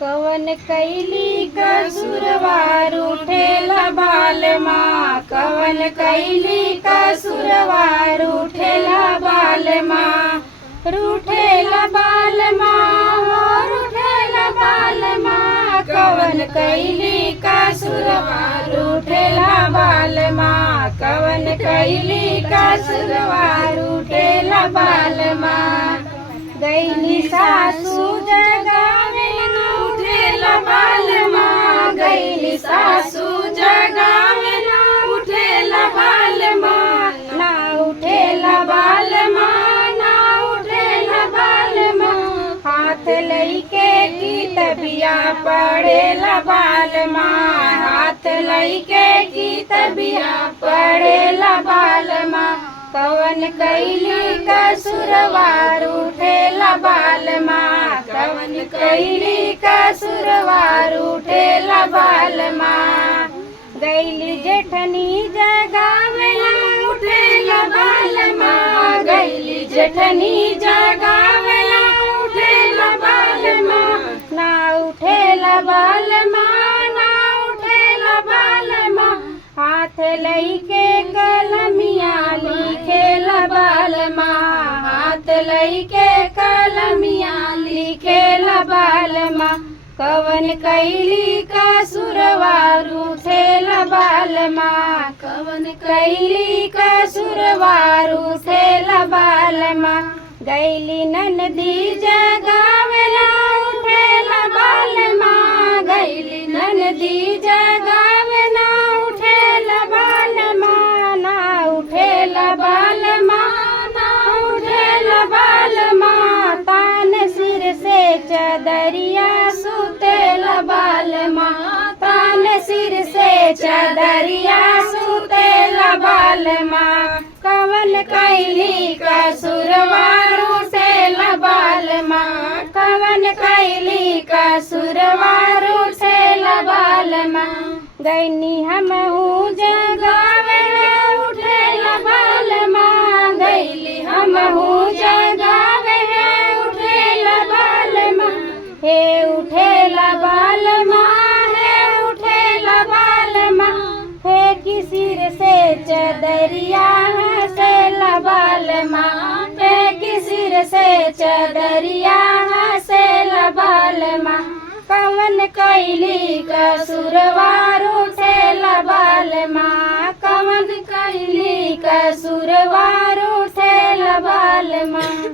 कवन कैली कसूरवार उठेला बाल माँ, कवन कैली कसूरवार उठेला बाल माँ, रूठेला बाल माँ हो रूठेला बाल माँ, कवन कैली कसूरवार उठेला बाल माँ, कवन कैली कसूरवार उठेला बाल माँ। गैली सासू जगावे ना उठेला बाल माँ, गैली सासू जगावे ना उठेला बाल माँ, ना उठेला बाल माँ, ना उठेला बाल माँ, हाथ लईके की तबिया पड़ेला बाल माँ, हाथ लईके की तबिया पड़ेला बाल माँ, कवन कैली कसूरवार उठेला बाल माँ, कवन कैली कसूरवार उठेला बाल माँ। गैली जेठनी जगावेला उठेला बाल माँ, गैली जेठनी जगावेला उठेला बाल माँ, ना उठेला बाल माँ, ना उठेला बाल माँ, हाथ लईके कलमिया लिखेला बाल माँ, हाथ लईके कलमिया लिखेला बाल माँ, कवन कैली कसूरवार उठेला बाल माँ, कवन कैली कसूरवार उठेला बाल माँ। गैली ननदी जगावेला उठेला बाल माँ, गैली ननदी जगावेला उठेला बाल माँ, ना उठेला बाल माँ, ना उठेला बाल माँ, तान सिर से चदरिया सुतेला बाल माँ, तान सिर से चदरिया सुतेला बाल माँ, कवन कैली कसूरवार उठेला बाल माँ, कवन कैली कसूरवार उठेला बाल माँ। गैनी हमहू जगावे उठेला बाल माँ, गैली हमहू जगावे उठेला बाल माँ, हे उठेला बाल माँ, हे उठेला बाल माँ, हे किसिर से चदरिया हंसेला बाल माँ, हे किसिर से चदरिया हंसेला बाल माँ, कवन कैली कसूरवार उठेला बाल माँ, कवन कैली कसूरवार उठेला बाल माँ।